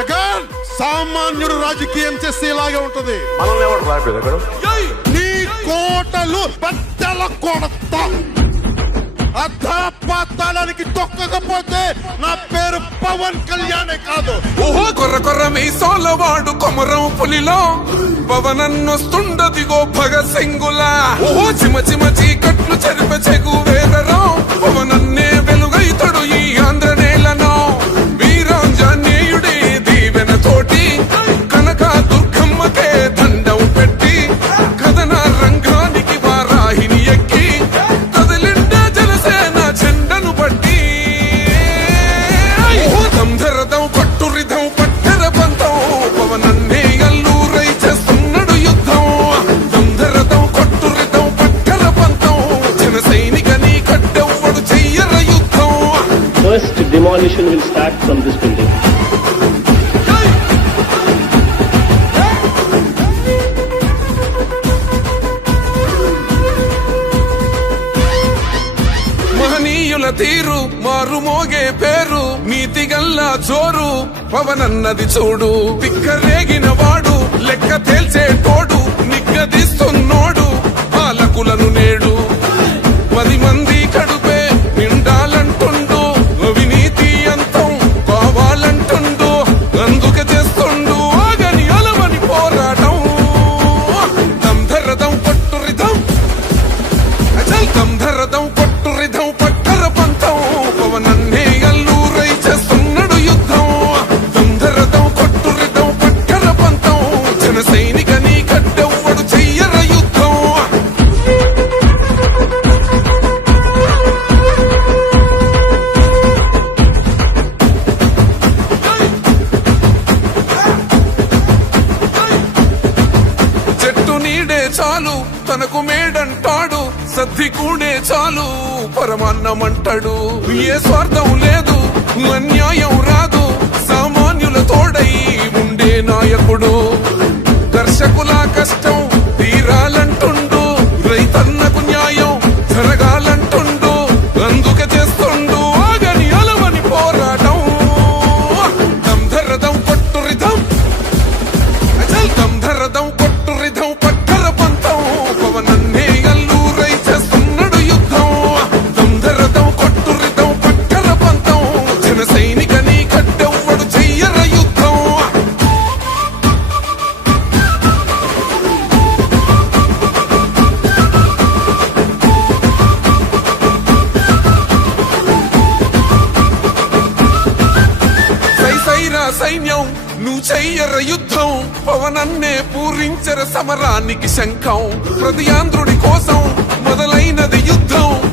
జగన్ సామాన్యుడు రాజకీయం చేస్తే ఇలాగే ఉంటది. మనల్ని ఎవరు అక్కడ? నీ కోటలు బద్దల కొడత. అధాపాతాళానికి తొక్కకపోతే నా పేరు పవన్ కళ్యాణే కాదు. ఓహో కొర్ర కొర్ర మీసోల వాడు కొమరం పులిలో. పవనన్నొస్తుండదిగో భగత్ సింగులా. ఓహో చిమ చిమ చీకట్లు చెరిప చెగు వేదరం. పవనన్నే revolution will start from this building. మహనీయుల తీరు మారు మోగే పేరు నీతి గల్లా జోరు పవనన్నది చూడు పిక్కరేగిన వాడు లెక్క తేల్చే తోడు నిగ్గదిస్తూ శరదం పట్టు రిధం పట్టర పంతం. పవనన్నే అల్లూరై చేస్తున్నాడు యుద్ధం. పట్టు కొట్టురిదం పట్టర పంతం. జన సైనిక నీ కట్టెవ్వడు చెయ్యర యుద్ధం. చెట్టు నీడే చాలు తనకు మేడంట సద్ది కూడే చాలు. పరమాన్నమంటాడు. ఏ స్వార్థం లేదు అన్యాయం రాదు. సామాన్యుల తోడై ఉండే నాయకుడు. కర్షకుల కష్టం చెయ్యర యుద్ధం. పవనన్నే పూరించర సమరానికి శంఖం. ప్రతి కోసం మొదలైనది యుద్ధం.